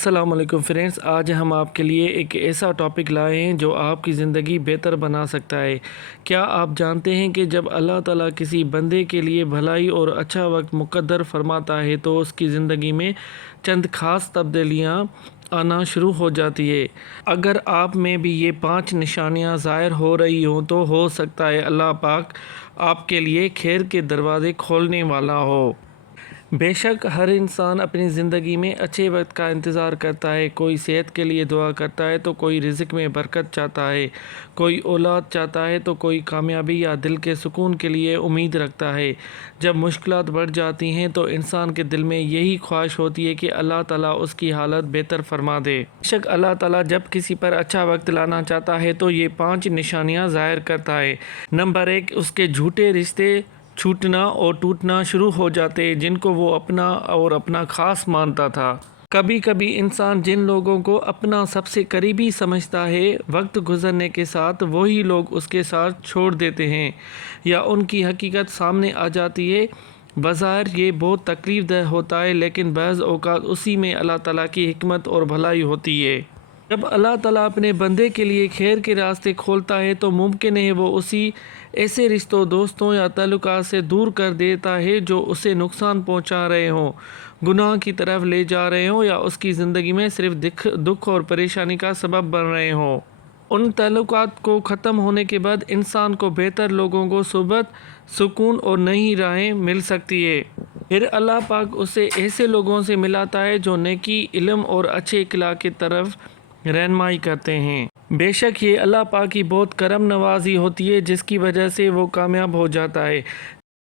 السلام علیکم فرینڈز، آج ہم آپ کے لیے ایک ایسا ٹاپک لائے ہیں جو آپ کی زندگی بہتر بنا سکتا ہے۔ کیا آپ جانتے ہیں کہ جب اللہ تعالیٰ کسی بندے کے لیے بھلائی اور اچھا وقت مقدر فرماتا ہے تو اس کی زندگی میں چند خاص تبدیلیاں آنا شروع ہو جاتی ہے۔ اگر آپ میں بھی یہ 5 نشانیاں ظاہر ہو رہی ہوں تو ہو سکتا ہے اللہ پاک آپ کے لیے خیر کے دروازے کھولنے والا ہو۔ بے شک ہر انسان اپنی زندگی میں اچھے وقت کا انتظار کرتا ہے۔ کوئی صحت کے لیے دعا کرتا ہے تو کوئی رزق میں برکت چاہتا ہے، کوئی اولاد چاہتا ہے تو کوئی کامیابی یا دل کے سکون کے لیے امید رکھتا ہے۔ جب مشکلات بڑھ جاتی ہیں تو انسان کے دل میں یہی خواہش ہوتی ہے کہ اللہ تعالیٰ اس کی حالت بہتر فرما دے۔ بے شک اللہ تعالیٰ جب کسی پر اچھا وقت لانا چاہتا ہے تو یہ 5 نشانیاں ظاہر کرتا ہے۔ نمبر 1، اس کے جھوٹے رشتے چھوٹنا اور ٹوٹنا شروع ہو جاتے ہیں جن کو وہ اپنا خاص مانتا تھا۔ کبھی کبھی انسان جن لوگوں کو اپنا سب سے قریبی سمجھتا ہے، وقت گزرنے کے ساتھ وہی لوگ اس کے ساتھ چھوڑ دیتے ہیں یا ان کی حقیقت سامنے آ جاتی ہے۔ بظاہر یہ بہت تکلیف دہ ہوتا ہے، لیکن بعض اوقات اسی میں اللہ تعالیٰ کی حکمت اور بھلائی ہوتی ہے۔ جب اللہ تعالیٰ اپنے بندے کے لیے خیر کے راستے کھولتا ہے تو ممکن ہے وہ اسی ایسے رشتوں، دوستوں یا تعلقات سے دور کر دیتا ہے جو اسے نقصان پہنچا رہے ہوں، گناہ کی طرف لے جا رہے ہوں یا اس کی زندگی میں صرف دکھ اور پریشانی کا سبب بن رہے ہوں۔ ان تعلقات کو ختم ہونے کے بعد انسان کو بہتر لوگوں کو صحبت، سکون اور نئی راہیں مل سکتی ہے۔ پھر اللہ پاک اسے ایسے لوگوں سے ملاتا ہے جو نیکی، علم اور اچھے اخلاق کی طرف رہنمائی کرتے ہیں۔ بے شک یہ اللہ پاک کی بہت کرم نوازی ہوتی ہے جس کی وجہ سے وہ کامیاب ہو جاتا ہے۔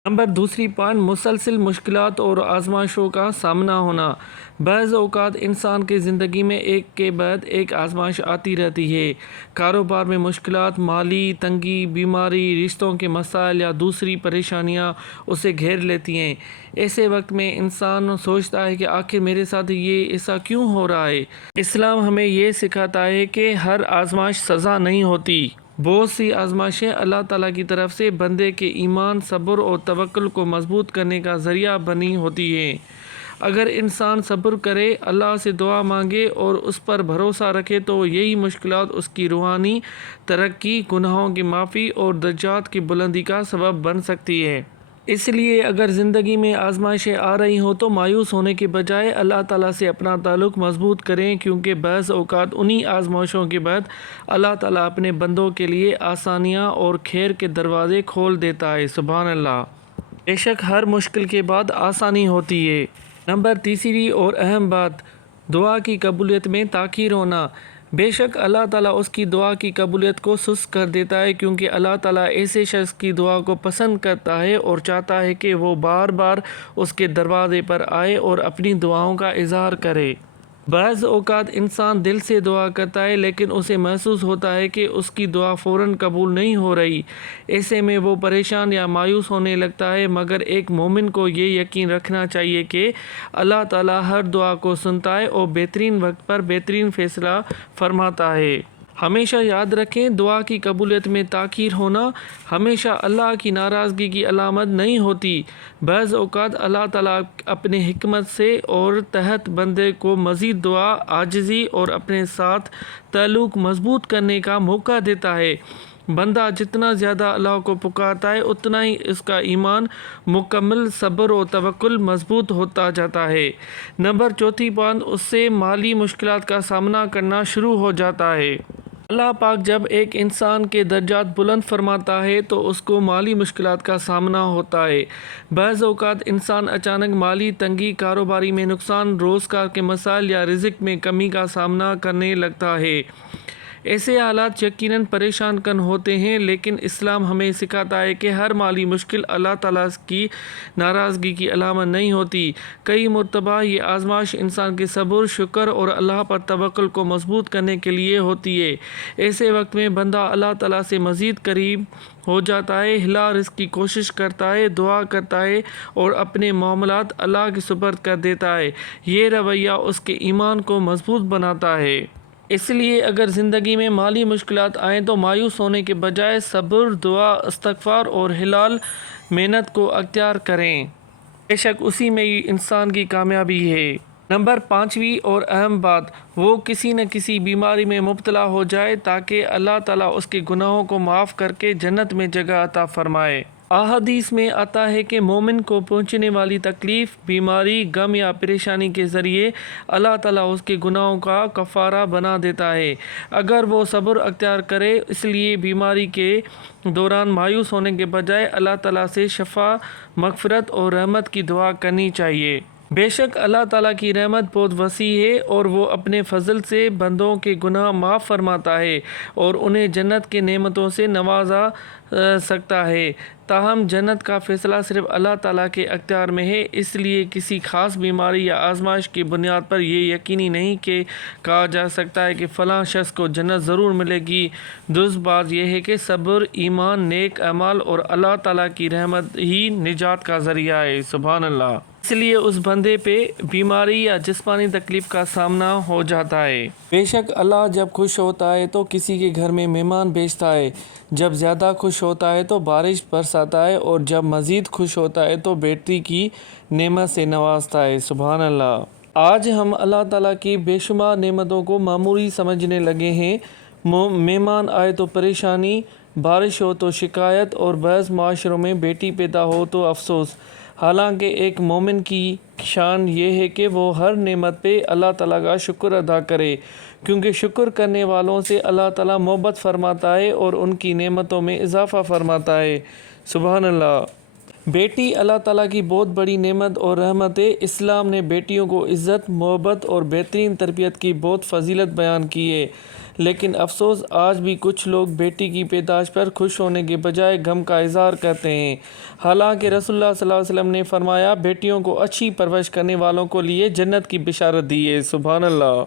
نمبر 2، مسلسل مشکلات اور آزمائشوں کا سامنا ہونا۔ بعض اوقات انسان کی زندگی میں ایک کے بعد ایک آزمائش آتی رہتی ہے۔ کاروبار میں مشکلات، مالی تنگی، بیماری، رشتوں کے مسائل یا دوسری پریشانیاں اسے گھیر لیتی ہیں۔ ایسے وقت میں انسان سوچتا ہے کہ آخر میرے ساتھ یہ ایسا کیوں ہو رہا ہے؟ اسلام ہمیں یہ سکھاتا ہے کہ ہر آزمائش سزا نہیں ہوتی۔ بہت سی آزمائشیں اللہ تعالیٰ کی طرف سے بندے کے ایمان، صبر اور توکل کو مضبوط کرنے کا ذریعہ بنی ہوتی ہیں۔ اگر انسان صبر کرے، اللہ سے دعا مانگے اور اس پر بھروسہ رکھے تو یہی مشکلات اس کی روحانی ترقی، گناہوں کی معافی اور درجات کی بلندی کا سبب بن سکتی ہے۔ اس لیے اگر زندگی میں آزمائشیں آ رہی ہوں تو مایوس ہونے کے بجائے اللہ تعالیٰ سے اپنا تعلق مضبوط کریں، کیونکہ بعض اوقات انہی آزمائشوں کے بعد اللہ تعالیٰ اپنے بندوں کے لیے آسانیاں اور خیر کے دروازے کھول دیتا ہے۔ سبحان اللہ! بے شک ہر مشکل کے بعد آسانی ہوتی ہے۔ نمبر 3 اور اہم بات، دعا کی قبولیت میں تاخیر ہونا۔ بے شک اللہ تعالیٰ اس کی دعا کی قبولیت کو سست کر دیتا ہے، کیونکہ اللہ تعالیٰ ایسے شخص کی دعا کو پسند کرتا ہے اور چاہتا ہے کہ وہ بار بار اس کے دروازے پر آئے اور اپنی دعاؤں کا اظہار کرے۔ بعض اوقات انسان دل سے دعا کرتا ہے لیکن اسے محسوس ہوتا ہے کہ اس کی دعا فوراً قبول نہیں ہو رہی۔ ایسے میں وہ پریشان یا مایوس ہونے لگتا ہے، مگر ایک مومن کو یہ یقین رکھنا چاہیے کہ اللہ تعالیٰ ہر دعا کو سنتا ہے اور بہترین وقت پر بہترین فیصلہ فرماتا ہے۔ ہمیشہ یاد رکھیں، دعا کی قبولیت میں تاخیر ہونا ہمیشہ اللہ کی ناراضگی کی علامت نہیں ہوتی۔ بعض اوقات اللہ تعالیٰ اپنے حکمت سے اور تحت بندے کو مزید دعا، عاجزی اور اپنے ساتھ تعلق مضبوط کرنے کا موقع دیتا ہے۔ بندہ جتنا زیادہ اللہ کو پکارتا ہے اتنا ہی اس کا ایمان مکمل، صبر و توکل مضبوط ہوتا جاتا ہے۔ نمبر 4، اس سے مالی مشکلات کا سامنا کرنا شروع ہو جاتا ہے۔ اللہ پاک جب ایک انسان کے درجات بلند فرماتا ہے تو اس کو مالی مشکلات کا سامنا ہوتا ہے۔ بعض اوقات انسان اچانک مالی تنگی، کاروباری میں نقصان، روزگار کے مسائل یا رزق میں کمی کا سامنا کرنے لگتا ہے۔ ایسے حالات یقیناً پریشان کن ہوتے ہیں، لیکن اسلام ہمیں سکھاتا ہے کہ ہر مالی مشکل اللہ تعالیٰ کی ناراضگی کی علامت نہیں ہوتی۔ کئی مرتبہ یہ آزمائش انسان کے صبر، شکر اور اللہ پر توکل کو مضبوط کرنے کے لیے ہوتی ہے۔ ایسے وقت میں بندہ اللہ تعالیٰ سے مزید قریب ہو جاتا ہے، حلال رزق کی کوشش کرتا ہے، دعا کرتا ہے اور اپنے معاملات اللہ کے سپرد کر دیتا ہے۔ یہ رویہ اس کے ایمان کو مضبوط بناتا ہے۔ اس لیے اگر زندگی میں مالی مشکلات آئیں تو مایوس ہونے کے بجائے صبر، دعا، استغفار اور حلال محنت کو اختیار کریں۔ بے شک اسی میں انسان کی کامیابی ہے۔ نمبر 5ویں اور اہم بات، وہ کسی نہ کسی بیماری میں مبتلا ہو جائے تاکہ اللہ تعالیٰ اس کے گناہوں کو معاف کر کے جنت میں جگہ عطا فرمائے۔ احادیث میں آتا ہے کہ مومن کو پہنچنے والی تکلیف، بیماری، غم یا پریشانی کے ذریعے اللہ تعالیٰ اس کے گناہوں کا کفارہ بنا دیتا ہے اگر وہ صبر اختیار کرے۔ اس لیے بیماری کے دوران مایوس ہونے کے بجائے اللہ تعالیٰ سے شفا، مغفرت اور رحمت کی دعا کرنی چاہیے۔ بے شک اللہ تعالیٰ کی رحمت بہت وسیع ہے اور وہ اپنے فضل سے بندوں کے گناہ معاف فرماتا ہے اور انہیں جنت کے نعمتوں سے نوازا سکتا ہے۔ تاہم جنت کا فیصلہ صرف اللہ تعالیٰ کے اختیار میں ہے، اس لیے کسی خاص بیماری یا آزمائش کی بنیاد پر یہ یقینی نہیں کہ کہا جا سکتا ہے کہ فلاں شخص کو جنت ضرور ملے گی۔ درست بات یہ ہے کہ صبر، ایمان، نیک اعمال اور اللہ تعالیٰ کی رحمت ہی نجات کا ذریعہ ہے۔ سبحان اللہ۔ اس لیے اس بندے پہ بیماری یا جسمانی تکلیف کا سامنا ہو جاتا ہے۔ بے شک اللہ جب خوش ہوتا ہے تو کسی کے گھر میں مہمان بھیجتا ہے، جب زیادہ خوش ہوتا ہے تو بارش برساتا ہے اور جب مزید خوش ہوتا ہے تو بیٹی کی نعمت سے نوازتا ہے۔ سبحان اللہ۔ آج ہم اللہ تعالیٰ کی بے شمار نعمتوں کو معمولی سمجھنے لگے ہیں۔ مہمان آئے تو پریشانی، بارش ہو تو شکایت اور بعض معاشروں میں بیٹی پیدا ہو تو افسوس۔ حالانکہ ایک مومن کی شان یہ ہے کہ وہ ہر نعمت پہ اللہ تعالیٰ کا شکر ادا کرے، کیونکہ شکر کرنے والوں سے اللہ تعالیٰ محبت فرماتا ہے اور ان کی نعمتوں میں اضافہ فرماتا ہے۔ سبحان اللہ۔ بیٹی اللہ تعالیٰ کی بہت بڑی نعمت اور رحمت ہے۔ اسلام نے بیٹیوں کو عزت، محبت اور بہترین تربیت کی بہت فضیلت بیان کی ہے، لیکن افسوس آج بھی کچھ لوگ بیٹی کی پیدائش پر خوش ہونے کے بجائے غم کا اظہار کرتے ہیں، حالانکہ رسول اللہ صلی اللہ علیہ وسلم نے فرمایا بیٹیوں کو اچھی پرورش کرنے والوں کو لیے جنت کی بشارت دی ہے۔ سبحان اللہ۔